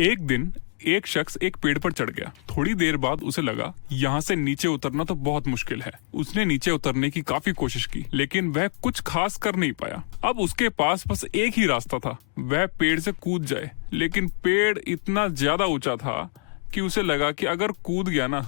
एक दिन एक शख्स एक पेड़ पर चढ़ गया। थोड़ी देर बाद उसे लगा यहाँ से नीचे उतरना तो बहुत मुश्किल है। उसने नीचे उतरने की काफी कोशिश की, लेकिन वह कुछ खास कर नहीं पाया। अब उसके पास बस एक ही रास्ता था, वह पेड़ से कूद जाए। लेकिन पेड़ इतना ज्यादा ऊंचा था कि उसे लगा कि अगर कूद गया ना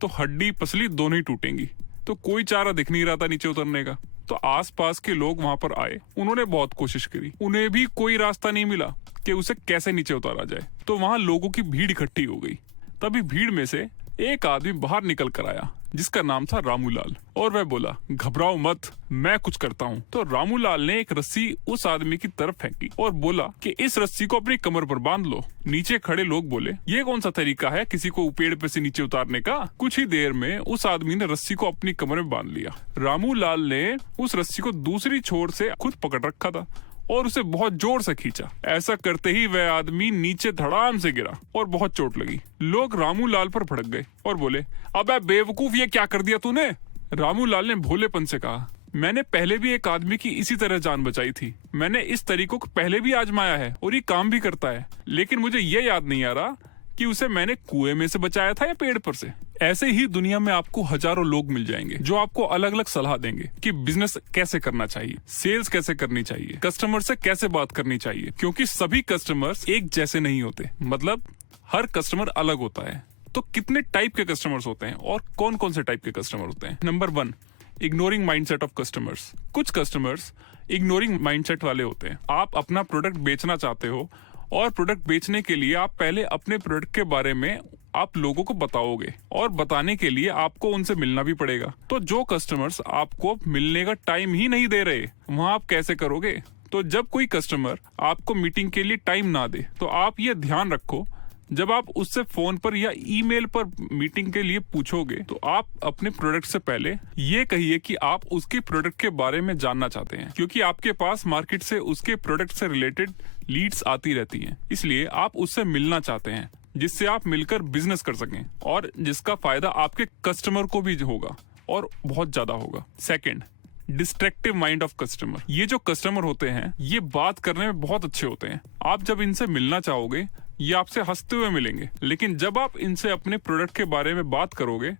तो हड्डी पसली दोनों ही टूटेंगी। तो कोई चारा दिख नहीं रहा था नीचे उतरने का। तो आसपास के लोग वहां पर आए, उन्होंने बहुत कोशिश करी, उन्हें भी कोई रास्ता नहीं मिला कि उसे कैसे नीचे उतारा जाए। तो वहां लोगों की भीड़ इकट्ठी हो गई। तभी भीड़ में से एक आदमी बाहर निकल कर आया जिसका नाम था रामूलाल, और वह बोला, घबराओ मत, मैं कुछ करता हूँ। तो रामूलाल ने एक रस्सी उस आदमी की तरफ फेंकी और बोला कि इस रस्सी को अपनी कमर पर बांध लो। नीचे खड़े लोग बोले, ये कौन सा तरीका है किसी को पेड़ पे से नीचे उतारने का। कुछ ही देर में उस आदमी ने रस्सी को अपनी कमर में बांध लिया। रामूलाल ने उस रस्सी को दूसरी छोर से खुद पकड़ रखा था और उसे बहुत जोर से खींचा। ऐसा करते ही वह आदमी नीचे धड़ाम से गिरा और बहुत चोट लगी। लोग रामूलाल पर भड़क गए और बोले, अबे बेवकूफ, ये क्या कर दिया तूने। रामूलाल ने भोलेपन से कहा, मैंने पहले भी एक आदमी की इसी तरह जान बचाई थी। मैंने इस तरीकों को पहले भी आजमाया है और ये काम भी करता है, लेकिन मुझे ये याद नहीं आ रहा कि उसे मैंने कुएं में से बचाया था या पेड़ पर से। ऐसे ही दुनिया में आपको हजारों लोग मिल जाएंगे जो आपको अलग अलग सलाह देंगे कि बिजनेस कैसे करना चाहिए, सेल्स कैसे करनी चाहिए, कस्टमर से कैसे बात करनी चाहिए, क्योंकि सभी कस्टमर्स एक जैसे नहीं होते। मतलब हर कस्टमर अलग होता है। तो कितने टाइप के कस्टमर्स होते हैं और कौन कौन से टाइप के कस्टमर होते हैं। Number 1, ignoring mindset of customers. कुछ कस्टमर्स इग्नोरिंग माइंडसेट वाले होते हैं। आप अपना प्रोडक्ट बेचना चाहते हो और प्रोडक्ट बेचने के लिए आप पहले अपने प्रोडक्ट के बारे में आप लोगों को बताओगे और बताने के लिए आपको उनसे मिलना भी पड़ेगा। तो जो कस्टमर्स आपको मिलने का टाइम ही नहीं दे रहे, वहाँ आप कैसे करोगे। तो जब कोई कस्टमर आपको मीटिंग के लिए टाइम ना दे तो आप ये ध्यान रखो, जब आप उससे फोन पर या ईमेल पर मीटिंग के लिए पूछोगे तो आप अपने प्रोडक्ट से पहले ये कहिए कि आप उसके प्रोडक्ट के बारे में जानना चाहते हैं, क्योंकि आपके पास मार्केट से उसके प्रोडक्ट से रिलेटेड लीड्स आती रहती हैं। इसलिए आप उससे मिलना चाहते हैं जिससे आप मिलकर बिजनेस कर सकें और जिसका फायदा आपके कस्टमर को भी होगा और बहुत ज्यादा होगा। Second, destructive mind of customer. ये जो कस्टमर होते हैं ये बात करने में बहुत अच्छे होते हैं। आप जब इनसे मिलना चाहोगे ये आपसे हंसते हुए मिलेंगे, लेकिन जब आप इनसे अपने प्रोडक्ट के बारे में बात करोगे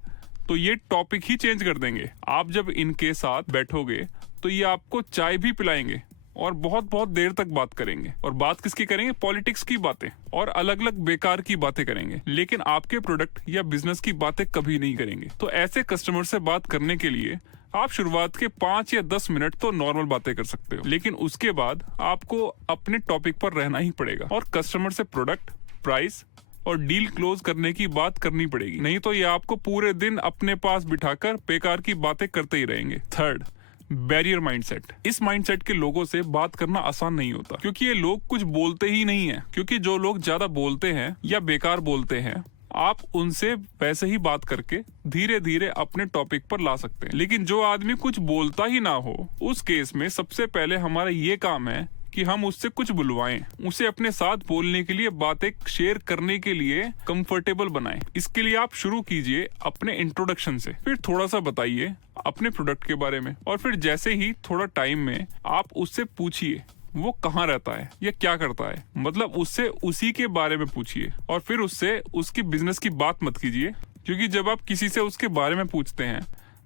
तो ये टॉपिक ही चेंज कर देंगे। आप जब इनके साथ बैठोगे तो ये आपको चाय भी पिलाएंगे और बहुत बहुत देर तक बात करेंगे। और बात किसकी करेंगे, पॉलिटिक्स की बातें और अलग अलग बेकार की बातें करेंगे, लेकिन आपके प्रोडक्ट या बिजनेस की बातें कभी नहीं करेंगे। तो ऐसे कस्टमर से बात करने के लिए आप शुरुआत के 5 या 10 मिनट तो नॉर्मल बातें कर सकते हो, लेकिन उसके बाद आपको अपने टॉपिक पर रहना ही पड़ेगा और कस्टमर से प्रोडक्ट, प्राइस और डील क्लोज करने की बात करनी पड़ेगी। नहीं तो ये आपको पूरे दिन अपने पास बिठाकर बेकार की बातें करते ही रहेंगे। Third, barrier mindset. इस माइंडसेट के लोगों से बात करना आसान नहीं होता, क्योंकि ये लोग कुछ बोलते ही नहीं है। क्योंकि जो लोग ज्यादा बोलते हैं या बेकार बोलते हैं, आप उनसे वैसे ही बात करके धीरे धीरे अपने टॉपिक पर ला सकते हैं। लेकिन जो आदमी कुछ बोलता ही ना हो, उस केस में सबसे पहले हमारा ये काम है कि हम उससे कुछ बुलवाएं, उसे अपने साथ बोलने के लिए, बातें शेयर करने के लिए कंफर्टेबल बनाएं। इसके लिए आप शुरू कीजिए अपने इंट्रोडक्शन से, फिर थोड़ा सा बताइए अपने प्रोडक्ट के बारे में, और फिर जैसे ही थोड़ा टाइम में आप उससे पूछिए वो कहाँ रहता है या क्या करता है। मतलब उससे उसी के बारे में पूछिए और फिर उससे उसकी बिजनेस की बात मत कीजिए, क्योंकि जब आप किसी से उसके बारे में पूछते हैं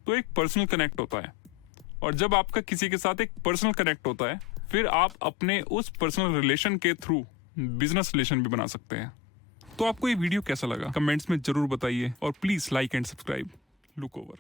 तो एक पर्सनल कनेक्ट होता है, और जब आपका किसी के साथ एक पर्सनल कनेक्ट होता है फिर आप अपने उस पर्सनल रिलेशन के थ्रू बिजनेस रिलेशन भी बना सकते हैं। तो आपको ये वीडियो कैसा लगा कमेंट्स में जरूर बताइए और please like and subscribe. Look over.